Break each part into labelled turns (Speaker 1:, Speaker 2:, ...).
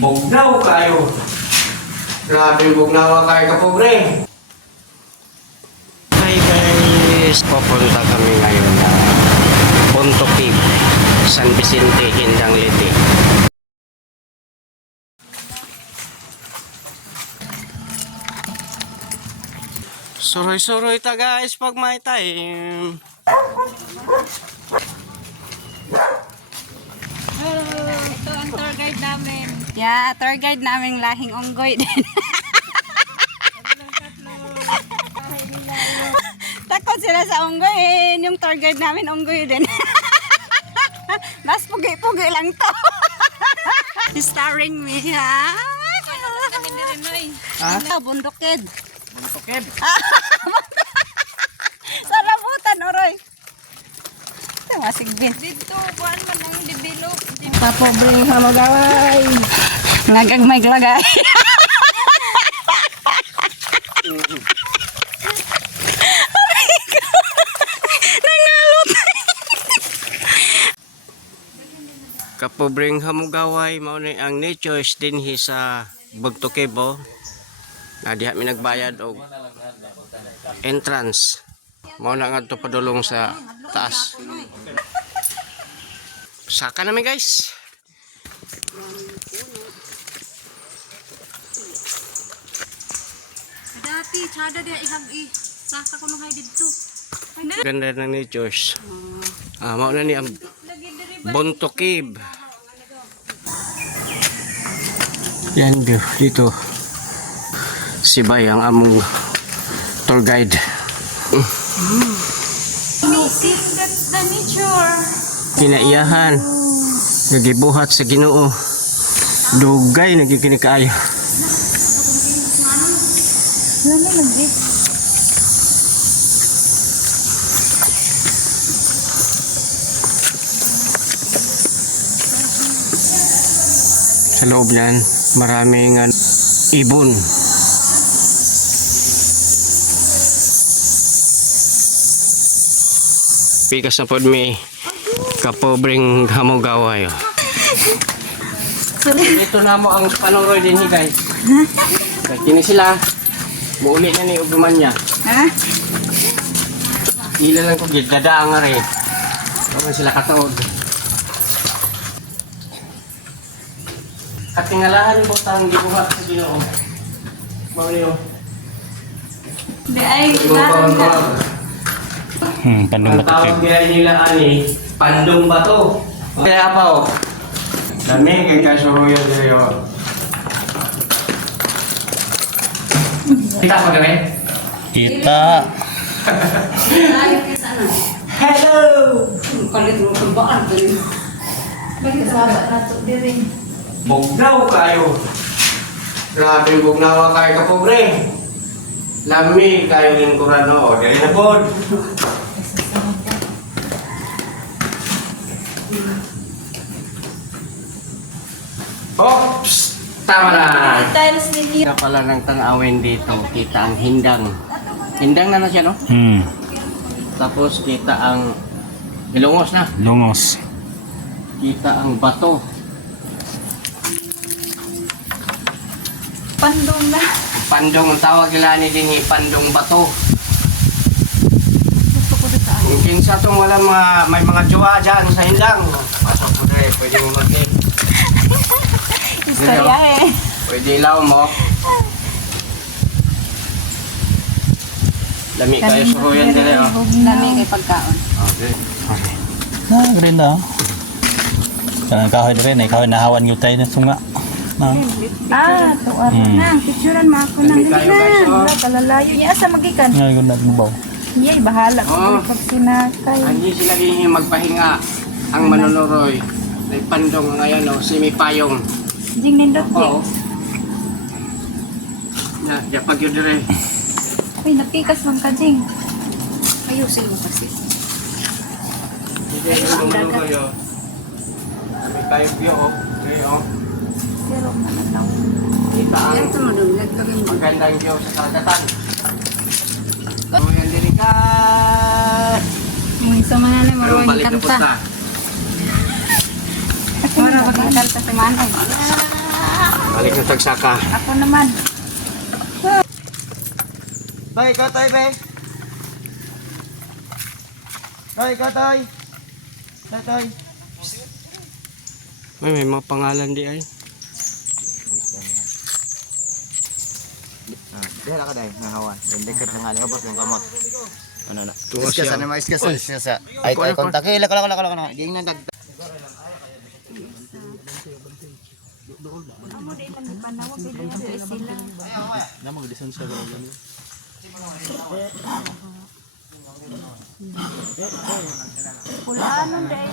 Speaker 1: Bugnaw kayo. Grabe bugnawa kayo kapobre. Hi guys, pupunta kami ngayon na Ponto Cave, San Vicente, Hindang Liti. Suroy-suroy ta guys pag may time.
Speaker 2: Hello, ito ang tour guide namin. Yeah, tour guide namin lahing unggoy din. Takot sila sa unggoy eh. Yung tour guide namin unggoy din. Mas pugi-pugi lang to. Starring me, ha?
Speaker 1: Ha?
Speaker 2: Ito, bundukid. Ito, masigbin.
Speaker 3: Dito, kuan man ang develop.
Speaker 2: Papobre hamagaway. Ngagag may glagay. Nangalot.
Speaker 1: Kapobreng hamugaway mao ni ang natures din hi sa Bugtokebo. Na diha mi nagbayad og entrance. Mao na ngadto padulong sa taas. Saka namin guys.
Speaker 3: Dati, tsada dia ihag i. Saka ko nung dito.
Speaker 1: Ganda ng natures. Ah, mao na ni ang Bonto Cave. Yan view dito. Si Bay ang among tour guide.
Speaker 3: That's the nature.
Speaker 1: Kinaiyahan. Nagibuhat sa Ginoo. Dugay nagikinikaayo.
Speaker 3: Lalo lagi.
Speaker 1: Sa loob niyan, maraming uh, ibon. Pikas na pod mi kapobreng hamugaway. Dito na mo ang panoroy din ni guys. Kaya kini sila. Muuli na ni uguman niya.
Speaker 2: Ha?
Speaker 1: Ila lang ko gid dada nga rin. Ano sila katuod. Katingalahan ko tang gibuhat sa Ginoo. Mao niyo.
Speaker 2: Di ay,
Speaker 4: Hmm, pandong
Speaker 1: Ang tawag nila ani, pandong bato. Kaya pa oh. Dami kay kasuruyo dito. Kita pa kami?
Speaker 4: Kita.
Speaker 1: Hello!
Speaker 2: Kalit mo kung baan ko yun.
Speaker 3: Bakit sabat na to diri?
Speaker 1: Bugnaw kayo. Grabe bugnawa kayo kapobre. Lami kayo lingkuran. O, dali na po. Oops! Tama na.
Speaker 3: Tiles ninyo.
Speaker 1: Kita pala ng tanawin dito. Kita ang hindang. Hindang na na siya no?
Speaker 4: Hmm,
Speaker 1: Tapos kita ang ilongos na.
Speaker 4: lungos.
Speaker 1: Kita ang bato.
Speaker 3: Pandong na.
Speaker 1: Pandong ang tawag nila ni din pandong bato.
Speaker 3: Gusto ko dito.
Speaker 1: Kung kinsa tong wala mga, may mga jowa dyan sa hindang. Pasok mo dre, pwede mo mag
Speaker 2: Istorya eh.
Speaker 1: Pwede ilaw mo. Lami kayo suruyan dire oh.
Speaker 2: Dami kay pagkaon.
Speaker 1: Okay.
Speaker 4: Ah, green na. Kanang kahoy na rin, ay kahoy nahawan yung tayo na sunga. Na.
Speaker 3: Ah, tuwa
Speaker 4: Hmm.
Speaker 3: na. Picturean mo ako
Speaker 1: Lami guys oh.
Speaker 3: Wala, kalalayo niya. Asa magikan?
Speaker 4: Ngayon na gubaw.
Speaker 3: Yay, bahala ko
Speaker 1: Oh.
Speaker 3: pag sinakay.
Speaker 1: Hindi sila magpahinga ang manunuroy. May pandong ngayon oh, simipayong.
Speaker 3: Jing nindot
Speaker 1: Oo.
Speaker 3: jing.
Speaker 1: Na, yapag yun dire.
Speaker 3: Uy, napikas man ka jing. Ayusin mo kasi.
Speaker 1: Hindi yung manunuroy oh. May kayong view oh. Okay, oh.
Speaker 3: Pero mananaw.
Speaker 1: Kita ang
Speaker 2: Ito mo doon, nagkagin mo.
Speaker 1: magandang view sa karagatan. So, yan delikat.
Speaker 2: May sama na naman
Speaker 1: Pero
Speaker 2: mo
Speaker 1: balik na punta.
Speaker 2: Para pag nakanta sa manay.
Speaker 1: Balik na tagsaka.
Speaker 3: Ako naman.
Speaker 1: Tay, katay, be. Tay, katay. Tatay. May, may mga pangalan di ay.
Speaker 5: Dahil ka dahil, nahawan. Yung dekat ng aling abot, yung kamot. Ano na?
Speaker 1: Tuwa
Speaker 5: Iskas,
Speaker 1: siya.
Speaker 5: ano mga iskas, iskas. Ay, ay, kontak. Eh, lako, lako, lako, lako. Ging na dag.
Speaker 4: Namang lisensya ko yan.
Speaker 3: Pulaanon dahil.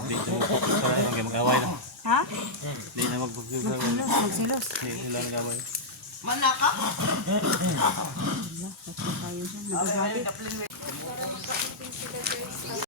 Speaker 4: Hindi na mag-focus sa mga mag-away na.
Speaker 3: Ha?
Speaker 4: Hindi na mag-focus sa
Speaker 3: Magsilos, magsilos.
Speaker 4: Hindi sila nag-away.
Speaker 3: Nagagalit.